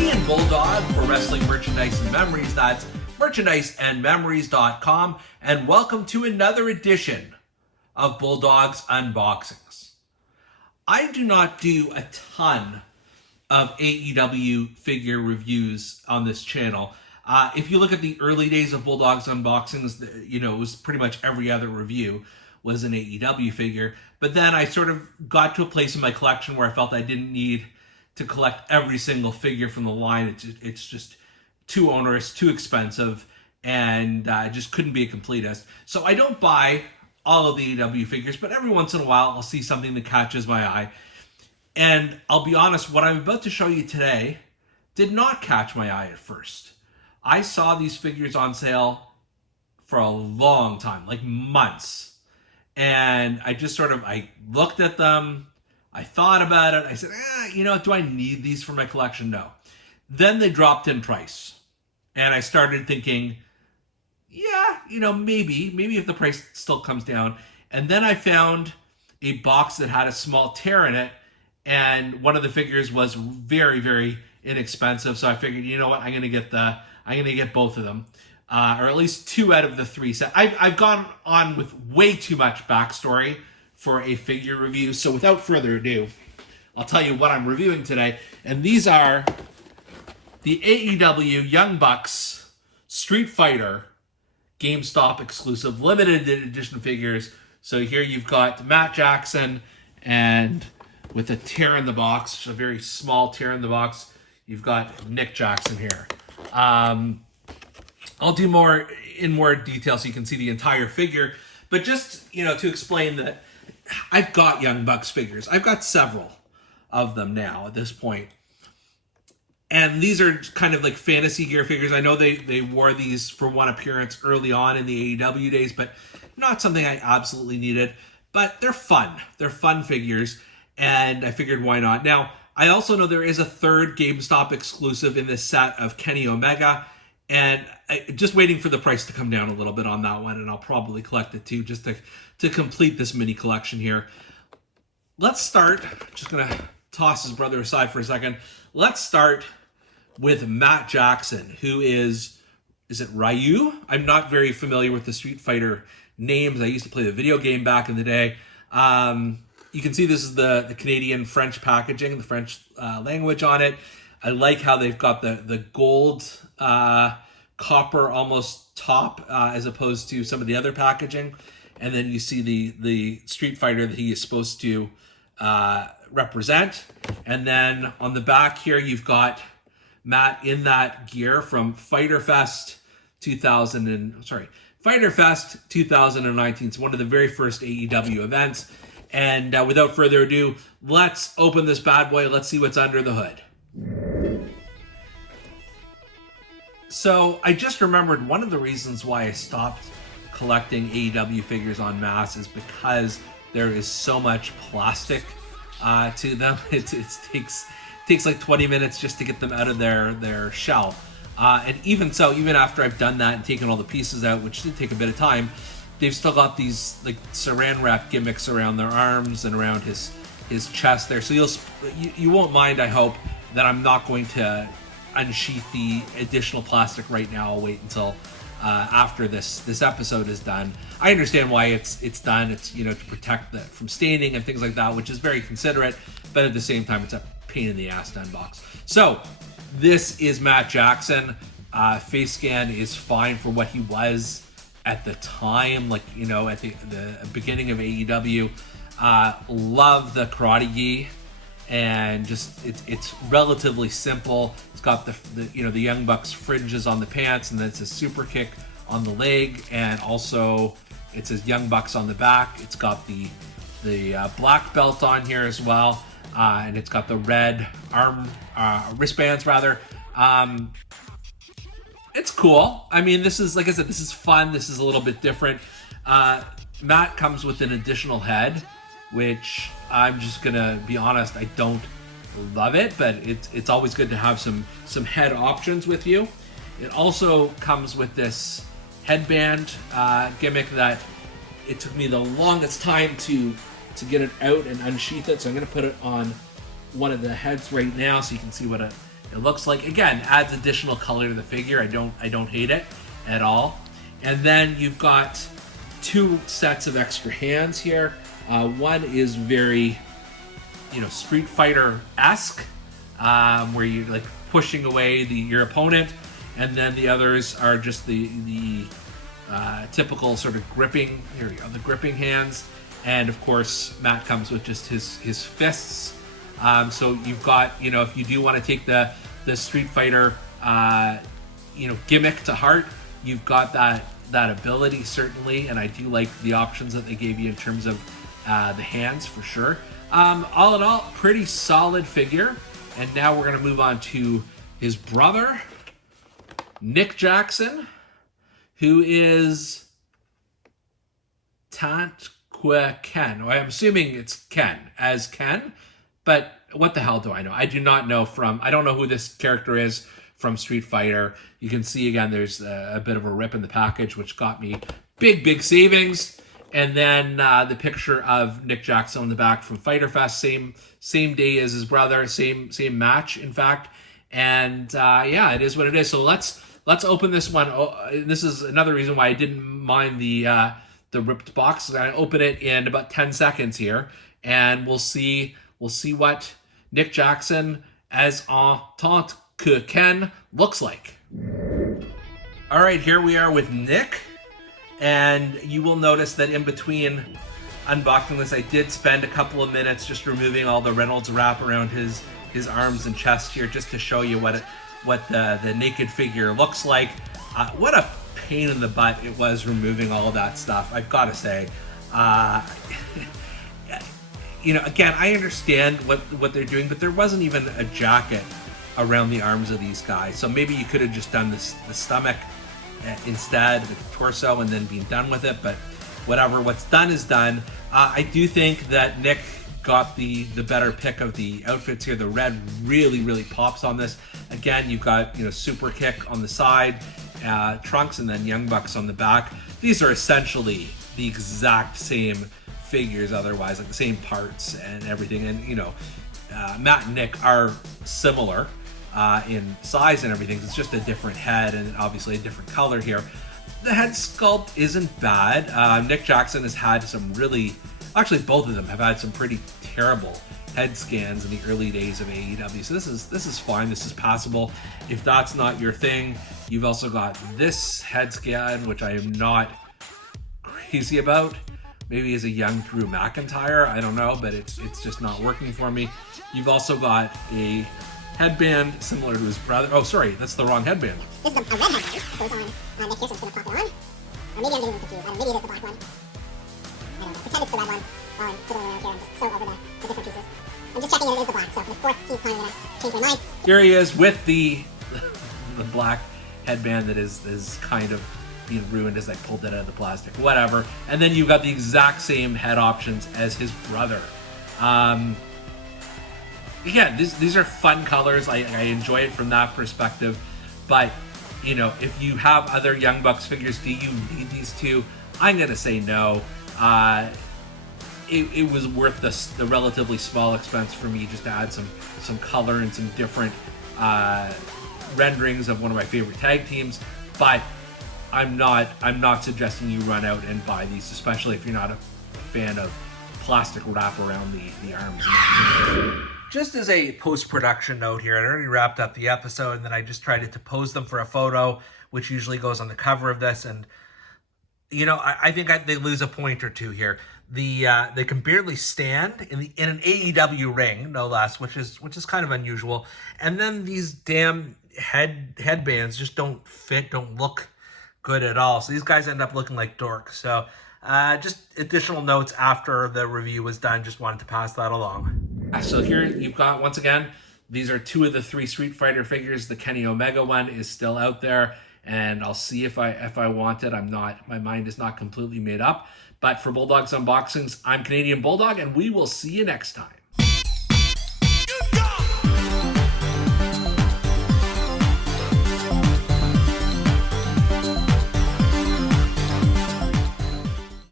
me and Bulldog for wrestling merchandise and memories. That's merchandiseandmemories.com. And welcome to another edition of Bulldog's Unboxings. I do not do a ton of AEW figure reviews on this channel. If you look at the early days of Bulldog's Unboxings, it was pretty much every other review was an AEW figure. But then I sort of got to a place in my collection where I felt I didn't need to collect every single figure from the line. It's just too onerous, too expensive, and just couldn't be a completist. So I don't buy all of the AEW figures, but every once in a while I'll see something that catches my eye. And I'll be honest, what I'm about to show you today did not catch my eye at first. I saw these figures on sale for a long time, like months. And I just I looked at them, I thought about it, I said, do I need these for my collection? No. Then they dropped in price. And I started thinking, maybe if the price still comes down. And then I found a box that had a small tear in it, and one of the figures was very, very inexpensive. So I figured, you know what, I'm gonna get both of them. Or at least two out of the three set. I've gone on with way too much backstory for a figure review. So without further ado, I'll tell you what I'm reviewing today. And these are the AEW Young Bucks Street Fighter GameStop exclusive limited edition figures. So here you've got Matt Jackson, and with a tear in the box, a very small tear in the box, you've got Nick Jackson here. I'll do more detail so you can see the entire figure. But just, to explain that I've got Young Bucks figures. I've got several of them now at this point. And these are kind of like fantasy gear figures. I know they wore these for one appearance early on in the AEW days, but not something I absolutely needed. But they're fun. They're fun figures, and I figured why not. Now, I also know there is a third GameStop exclusive in this set of Kenny Omega, and just waiting for the price to come down a little bit on that one, and I'll probably collect it too, just to complete this mini collection here. Let's start, just going to toss his brother aside for a second. Let's start with Matt Jackson, who is it Ryu? I'm not very familiar with the Street Fighter names. I used to play the video game back in the day. You can see this is the Canadian French packaging, the French language on it. I like how they've got the gold copper almost top as opposed to some of the other packaging. And then you see the Street Fighter that he is supposed to represent. And then on the back here, you've got Matt in that gear from Fighter Fest 2019. It's one of the very first AEW events. And without further ado, let's open this bad boy. Let's see what's under the hood. So I just remembered one of the reasons why I stopped collecting AEW figures en masse is because there is so much plastic to them. It takes like 20 minutes just to get them out of their shell. And even so, even after I've done that and taken all the pieces out, which did take a bit of time, they've still got these like saran wrap gimmicks around their arms and around his chest there. So you won't mind, I hope, that I'm not going to unsheath the additional plastic right now. I'll wait until after this episode is done. I understand why it's done. It's to protect from staining and things like that, which is very considerate, but at the same time it's a pain in the ass to unbox. So this is Matt Jackson. Face scan is fine for what he was at the time, at the beginning of AEW. Love the karate gi, and just it's relatively simple. It's got the Young Bucks fringes on the pants, and then it's a super kick on the leg, and also it says Young Bucks on the back. It's got the black belt on here as well, and it's got the red wristbands rather. It's cool. I mean, this is, like I said, this is fun. This is a little bit different. Matt comes with an additional head, which I'm just gonna be honest, I don't love it, but it's always good to have some head options with you. It also comes with this headband gimmick that it took me the longest time to get it out and unsheath it. So I'm gonna put it on one of the heads right now so you can see what it looks like. Again, adds additional color to the figure. I don't hate it at all. And then you've got 2 sets of extra hands here. One is very, Street Fighter-esque, where you're like pushing away your opponent, and then the others are just the typical sort of gripping. Here we go, the gripping hands, and of course Matt comes with just his fists. So you've got, if you do want to take the Street Fighter, gimmick to heart, you've got that ability certainly, and I do like the options that they gave you in terms of the hands for sure. All in all, pretty solid figure. And now we're going to move on to his brother, Nick Jackson, who is Tantqua Ken. I'm assuming it's Ken, as Ken, but what the hell do I know? I do not know I don't know who this character is from Street Fighter. You can see again, there's a bit of a rip in the package, which got me big savings. And then the picture of Nick Jackson on the back from Fighter Fest, same day as his brother, same match, in fact. And yeah, it is what it is. So let's open this one. This is another reason why I didn't mind the ripped box. I open it in about 10 seconds here, and we'll see what Nick Jackson as en tant que Ken looks like. All right, here we are with Nick. And you will notice that in between unboxing this, I did spend a couple of minutes just removing all the Reynolds wrap around his arms and chest here, just to show you what the naked figure looks like. What a pain in the butt it was removing all of that stuff, I've got to say. Again, I understand what they're doing, but there wasn't even a jacket around the arms of these guys. So maybe you could have just done the stomach instead, the torso, and then being done with it, but whatever, what's done is done. I do think that Nick got the better pick of the outfits here. The red really pops on this. Again, you've got Superkick on the side, Trunks, and then Young Bucks on the back. These are essentially the exact same figures otherwise, like the same parts and everything, and Matt and Nick are similar in size and everything. It's just a different head and obviously a different color here. The head sculpt isn't bad. Nick Jackson has had some actually both of them have had some pretty terrible head scans in the early days of AEW. So this is fine. This is passable. If that's not your thing, you've also got this head scan, which I am not crazy about. Maybe as a young Drew McIntyre, I don't know, but it's just not working for me. You've also got a headband similar to his brother. Oh, sorry, that's the wrong headband. This is a red headband. Goes on Nick here, so it's going to pop it on. Or maybe I'm getting confused. Maybe it is the black one. I don't know. Pretend it's the red one while I'm fiddling around here and just sew over the different pieces. I'm just checking it is the black, so for the 14th time I'm going to change my mind. Here he is with the black headband that is kind of being ruined as I pulled it out of the plastic. Whatever. And then you've got the exact same head options as his brother. Again, these are fun colors. I enjoy it from that perspective. But, if you have other Young Bucks figures, do you need these two? I'm going to say no. It was worth the relatively small expense for me just to add some color and some different renderings of one of my favorite tag teams. But I'm not suggesting you run out and buy these, especially if you're not a fan of plastic wrap around the arms. Just as a post-production note here, I already wrapped up the episode, and then I just tried to pose them for a photo, which usually goes on the cover of this, and I think they lose a point or two here. They can barely stand in an AEW ring, no less, which is kind of unusual. And then these damn headbands just don't fit, don't look good at all. So these guys end up looking like dorks. So just additional notes after the review was done. Just wanted to pass that along. So here you've got, once again, these are 2 of the 3 Street Fighter figures. The Kenny Omega one is still out there, and I'll see if I want it. My mind is not completely made up. But for Bulldog's Unboxings, I'm Canadian Bulldog, and we will see you next time.